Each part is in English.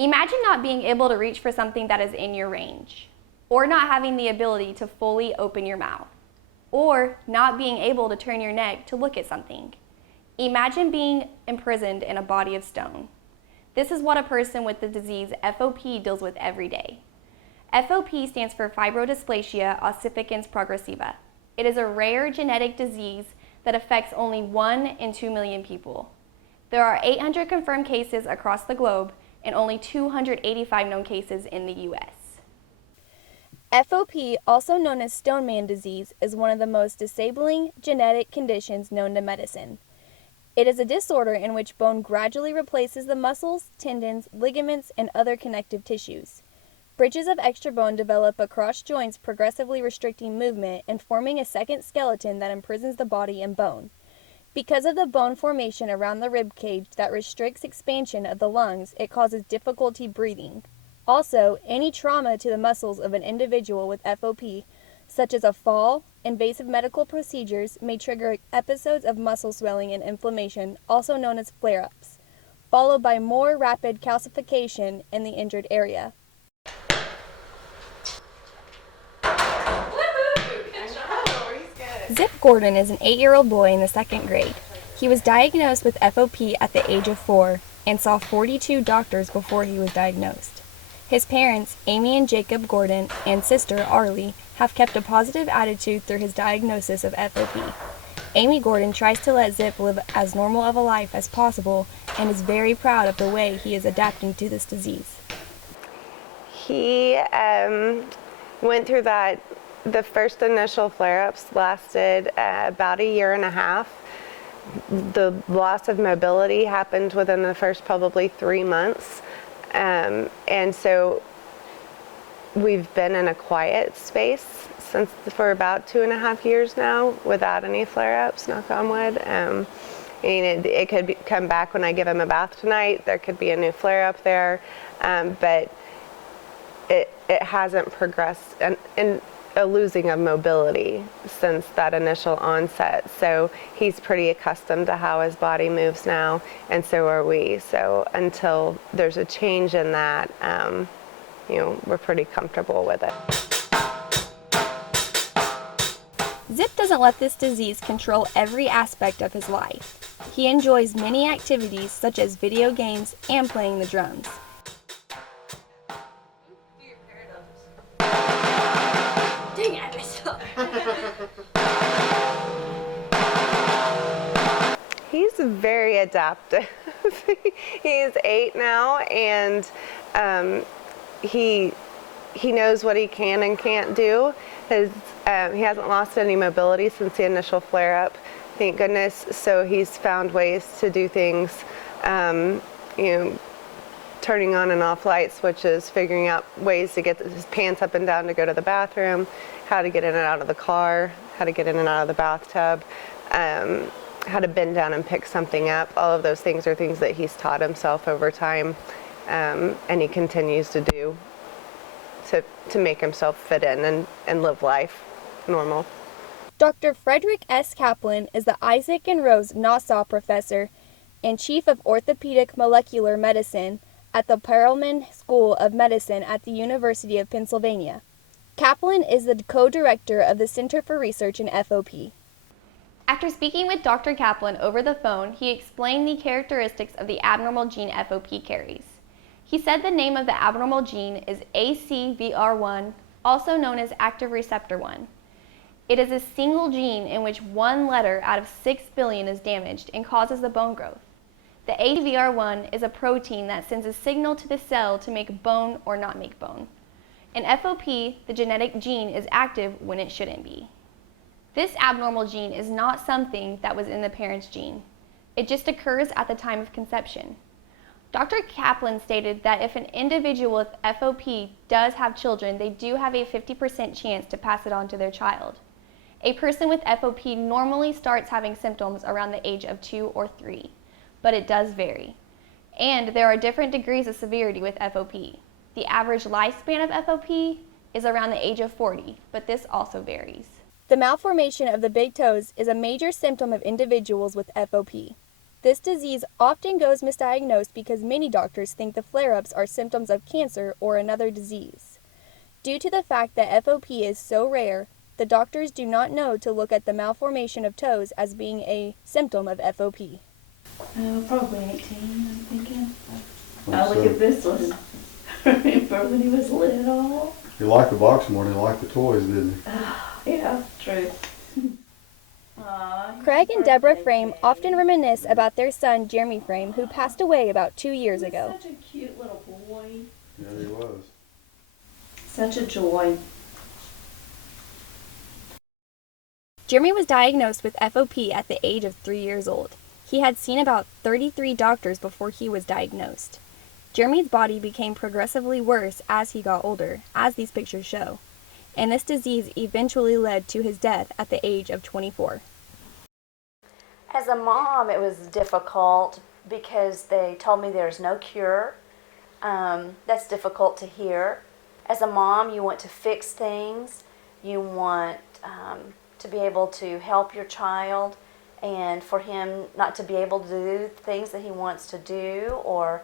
Imagine not being able to reach for something that is in your range, or not having the ability to fully open your mouth, or not being able to turn your neck to look at something. Imagine being imprisoned in a body of stone. This is what a person with the disease FOP deals with every day. FOP stands for Fibrodysplasia Ossificans Progressiva. It is a rare genetic disease that affects only 1 in 2 million people. There are 800 confirmed cases across the globe and only 285 known cases in the U.S. FOP, also known as Stone Man disease, is one of the most disabling genetic conditions known to medicine. It is a disorder in which bone gradually replaces the muscles, tendons, ligaments, and other connective tissues. Bridges of extra bone develop across joints, progressively restricting movement and forming a second skeleton that imprisons the body in bone. Because of the bone formation around the rib cage that restricts expansion of the lungs, it causes difficulty breathing. Also, any trauma to the muscles of an individual with FOP, such as a fall, invasive medical procedures, may trigger episodes of muscle swelling and inflammation, also known as flare-ups, followed by more rapid calcification in the injured area. Zip Gordon is an 8-year-old boy in the 2nd grade. He was diagnosed with FOP at the age of 4 and saw 42 doctors before he was diagnosed. His parents, Amy and Jacob Gordon, and sister, Arlie, have kept a positive attitude through his diagnosis of FOP. Amy Gordon tries to let Zip live as normal of a life as possible and is very proud of the way he is adapting to this disease. He went through that. The first initial flare-ups lasted about a year and a half. The loss of mobility happened within the first probably 3 months. And so we've been in a quiet space for about 2.5 years now without any flare-ups, knock on wood. And it could come back when I give him a bath tonight. There could be a new flare-up there, but it hasn't progressed and a losing of mobility since that initial onset. So he's pretty accustomed to how his body moves now, and so are we. So until there's a change in that, we're pretty comfortable with it. Zip doesn't let this disease control every aspect of his life. He enjoys many activities such as video games and playing the drums. He's very adaptive. He's 8 now, and he knows what he can and can't do. He hasn't lost any mobility since the initial flare-up, thank goodness. So he's found ways to do things, turning on and off light switches, figuring out ways to get his pants up and down to go to the bathroom, how to get in and out of the car, how to get in and out of the bathtub, how to bend down and pick something up. All of those things are things that he's taught himself over time, and he continues to do to make himself fit in and live life normal. Dr. Frederick S. Kaplan is the Isaac and Rose Nassau Professor and Chief of Orthopedic Molecular Medicine at the Perelman School of Medicine at the University of Pennsylvania. Kaplan is the co-director of the Center for Research in FOP. After speaking with Dr. Kaplan over the phone, he explained the characteristics of the abnormal gene FOP carries. He said the name of the abnormal gene is ACVR1, also known as active receptor 1. It is a single gene in which 1 letter out of 6 billion is damaged and causes the bone growth. The ACVR1 is a protein that sends a signal to the cell to make bone or not make bone. In FOP, the genetic gene is active when it shouldn't be. This abnormal gene is not something that was in the parent's gene. It just occurs at the time of conception. Dr. Kaplan stated that if an individual with FOP does have children, they do have a 50% chance to pass it on to their child. A person with FOP normally starts having symptoms around the age of 2 or 3, but it does vary. And there are different degrees of severity with FOP. The average lifespan of FOP is around the age of 40, but this also varies. The malformation of the big toes is a major symptom of individuals with FOP. This disease often goes misdiagnosed because many doctors think the flare-ups are symptoms of cancer or another disease. Due to the fact that FOP is so rare, the doctors do not know to look at the malformation of toes as being a symptom of FOP. Probably 18, I'm thinking. Like Oh, look at this one. Remember when he was little? He liked the box more than he liked the toys, didn't he? Yeah, true. Craig and Deborah Frame often reminisce about their son, Jeremy Frame, who passed away about 2 years ago. Such a cute little boy. Yeah, he was. Such a joy. Jeremy was diagnosed with FOP at the age of 3 years old. He had seen about 33 doctors before he was diagnosed. Jeremy's body became progressively worse as he got older, as these pictures show, and this disease eventually led to his death at the age of 24. As a mom, it was difficult because they told me there's no cure. That's difficult to hear. As a mom, you want to fix things. You want to be able to help your child, and for him not to be able to do things that he wants to do, or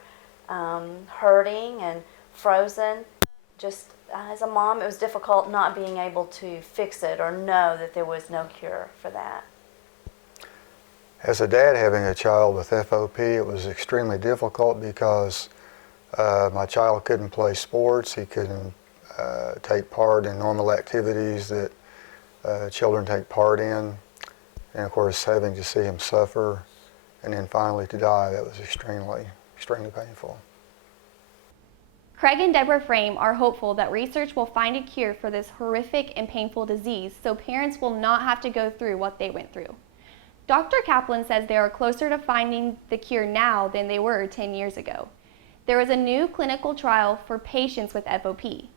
hurting and frozen. Just as a mom, it was difficult not being able to fix it or know that there was no cure for that. As a dad having a child with FOP, it was extremely difficult because my child couldn't play sports. He couldn't take part in normal activities that children take part in. And of course, having to see him suffer and then finally to die, that was extremely painful. Craig and Deborah Frame are hopeful that research will find a cure for this horrific and painful disease so parents will not have to go through what they went through. Dr. Kaplan says they are closer to finding the cure now than they were 10 years ago. There is a new clinical trial for patients with FOP.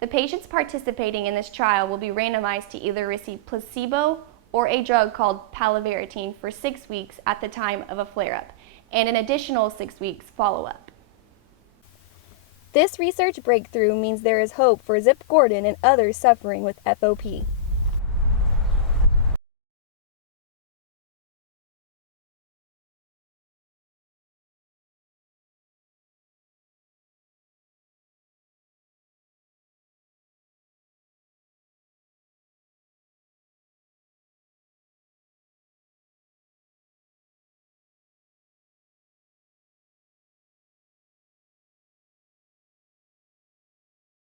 The patients participating in this trial will be randomized to either receive placebo or a drug called palivarotene for 6 weeks at the time of a flare-up, and an additional 6 weeks follow-up. This research breakthrough means there is hope for Zip Gordon and others suffering with FOP.